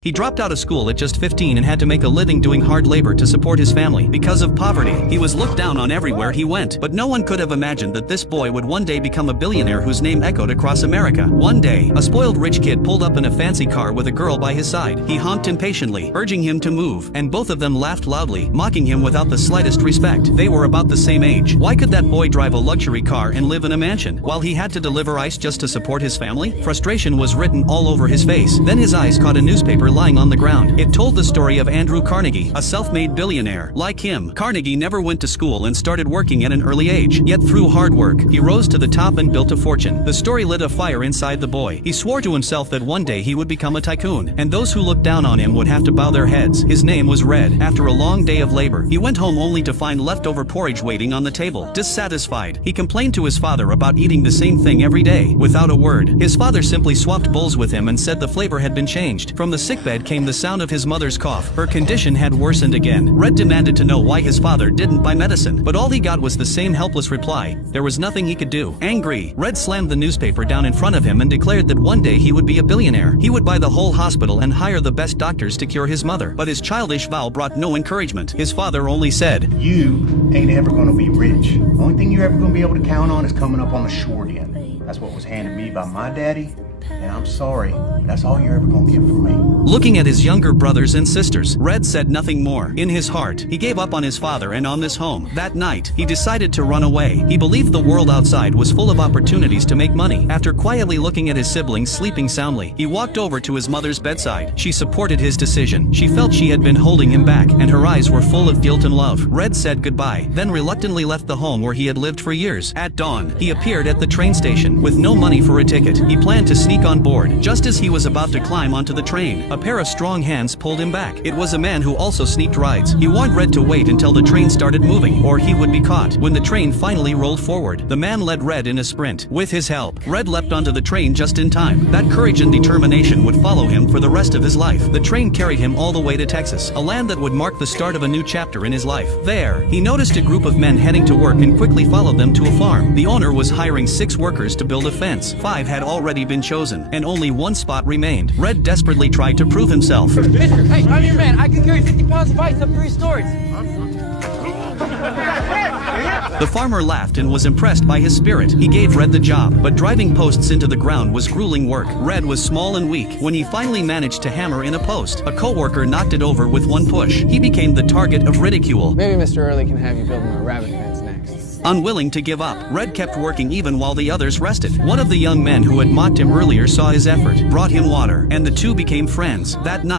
He dropped out of school at just 15 and had to make a living doing hard labor to support his family. Because of poverty, he was looked down on everywhere he went. But no one could have imagined that this boy would one day become a billionaire whose name echoed across America. One day, a spoiled rich kid pulled up in a fancy car with a girl by his side. He honked impatiently, urging him to move, and both of them laughed loudly, mocking him without the slightest respect. They were about the same age. Why could that boy drive a luxury car and live in a mansion, while he had to deliver ice just to support his family? Frustration was written all over his face. Then his eyes caught a newspaper lying on the ground. It told the story of Andrew Carnegie, a self-made billionaire. Like him, Carnegie never went to school and started working at an early age. Yet through hard work, he rose to the top and built a fortune. The story lit a fire inside the boy. He swore to himself that one day he would become a tycoon, and those who looked down on him would have to bow their heads. His name was Red. After a long day of labor, he went home only to find leftover porridge waiting on the table. Dissatisfied, he complained to his father about eating the same thing every day, without a word. His father simply swapped bowls with him and said the flavor had been changed. From the sickbed came the sound of his mother's cough. Her condition had worsened again. Red demanded to know why his father didn't buy medicine, but all he got was the same helpless reply. There was nothing he could do. Angry, Red slammed the newspaper down in front of him and declared that one day he would be a billionaire. He would buy the whole hospital and hire the best doctors to cure his mother. But his childish vow brought no encouragement. His father only said, "You ain't ever gonna be rich. The only thing you're ever gonna be able to count on is coming up on the short end. That's what was handed me by my daddy, and I'm sorry, but that's all you're ever gonna get from me." Looking at his younger brothers and sisters, Red said nothing more. In his heart, he gave up on his father and on this home. That night, he decided to run away. He believed the world outside was full of opportunities to make money. After quietly looking at his siblings sleeping soundly, he walked over to his mother's bedside. She supported his decision. She felt she had been holding him back, and her eyes were full of guilt and love. Red said goodbye, then reluctantly left the home where he had lived for years. At dawn, he appeared at the train station. With no money for a ticket, he planned to sneak on board. Just as he was about to climb onto the train, a pair of strong hands pulled him back. It was a man who also sneaked rides. He warned Red to wait until the train started moving, or he would be caught. When the train finally rolled forward, the man led Red in a sprint. With his help, Red leapt onto the train just in time. That courage and determination would follow him for the rest of his life. The train carried him all the way to Texas, a land that would mark the start of a new chapter in his life. There, he noticed a group of men heading to work and quickly followed them to a farm. The owner was hiring 6 workers to build a fence. 5 had already been chosen, and only one spot remained. Red desperately tried to prove himself. Mister, hey, I'm your man. I can carry 50 pounds of ice up 3 stories. The farmer laughed and was impressed by his spirit. He gave Red the job, but driving posts into the ground was grueling work. Red was small and weak. When he finally managed to hammer in a post, a co-worker knocked it over with one push. He became the target of ridicule. Maybe Mr. Early can have you build him a rabbit fence next. Unwilling to give up, Red kept working even while the others rested. One of the young men who had mocked him earlier saw his effort, brought him water, and the two became friends. That night,